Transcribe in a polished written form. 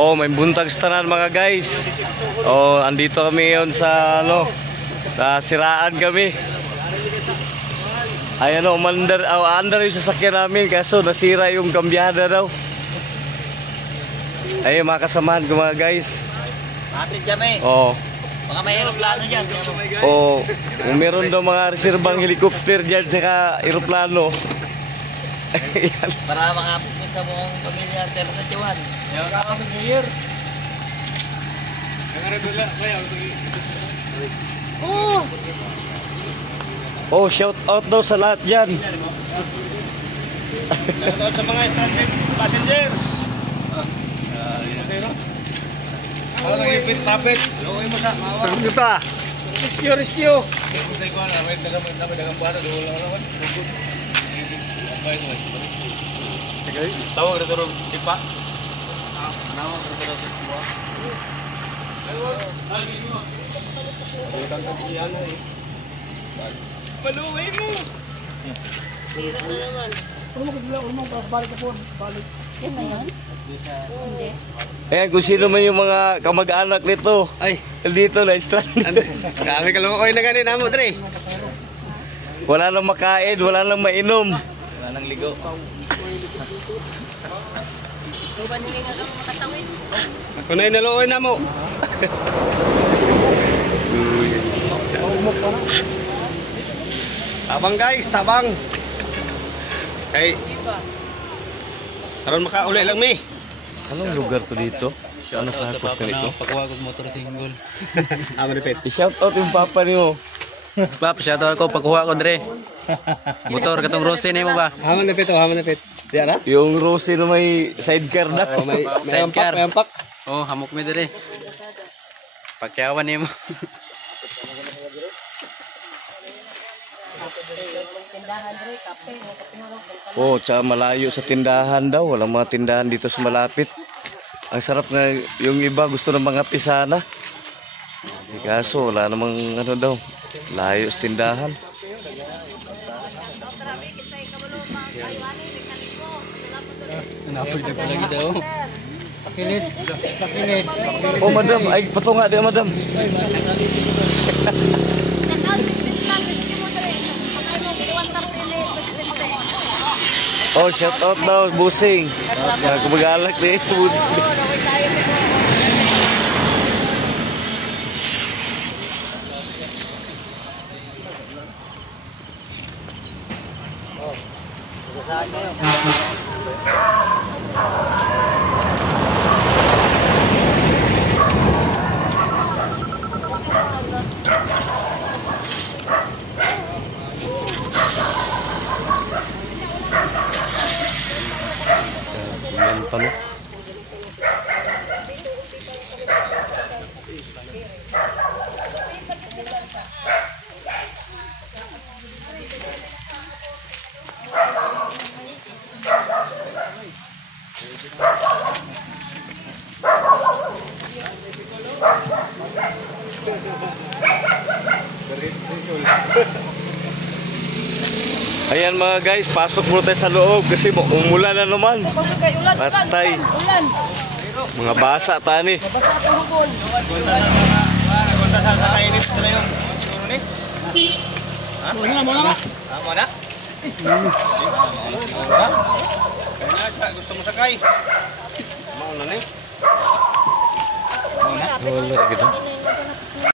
Oh, may buntag tanan mga guys. Oh, andito kami ngayon sa sa siraan kami. Ayan o, andar yung sasakyan namin kaso nasira yung kambyada daw. Ayun mga kasamahan ko mga guys. Matrid kami. Oh. Baka may aeroplano dyan. Oh, meron daw mga reserbang helicopter dyan saka aeroplano. Para makapit mo sa buong pamilya Ternatiwan. Oh, shout out daw sa lahat dyan. Shout out sa mga stranded passengers. Ako nang ipit tapit. Luoy mo sa mawa. Tanggo ta. Rescue, rescue. Usay ko na, may dagang buhata doon lang naman. Tawag na turo, ipa. Nawag na turo. Maluway mo. Sira na naman. Balik ka po. Balik. Yan na yan? Hindi. Ayan, kung sino man yung mga kamag-anak nito. Ay, dito na stranded. kami kalukoy na ganin amo, Dre. Wala nang makain, wala nang mainom. Wala nang ligo. Banili nga kang makatawid. Ako na inalukoy na mo. Tabang guys, tabang. Kay karon makauli lang mi. Anong lugar to dito? Ano sakop ka nito? Pagkuha ko motor single. Repeat. I-shout out yung papa niyo. Pap, shout out ko pagkuha ko Dre. Motor katong Rossi ni mo ba? Hamon na pito, hamon na pit. Diyan ha? Yung Rosie na may sidecar na. Oh, may Sidecar. may ampak. Oh, hamok mi Dre. Pagkawan ni mo. Oh, tsaka malayo sa tindahan daw. Walang mga tindahan dito sa malapit. Ang sarap na yung iba gusto ng mga pisana. Kaso wala namang ano daw. Layo sa tindahan. Napagdag ko lagi daw. Pakilid. Pakilid. Oh, madam. Ay, patunga din, madam. Oh, shout out daw, busing. Kumag-alak din, busing. Yan pa no. Ayan mga guys, pasok muna tayo sa loob kasi umulan na naman. Patay. Mga basa tani. Basa ito hukon. Kunta sa kainit na yung siguro ni. Ha? Muna. Muna? Kaya gusto mo sakay. Mauna ni. Wala gitu.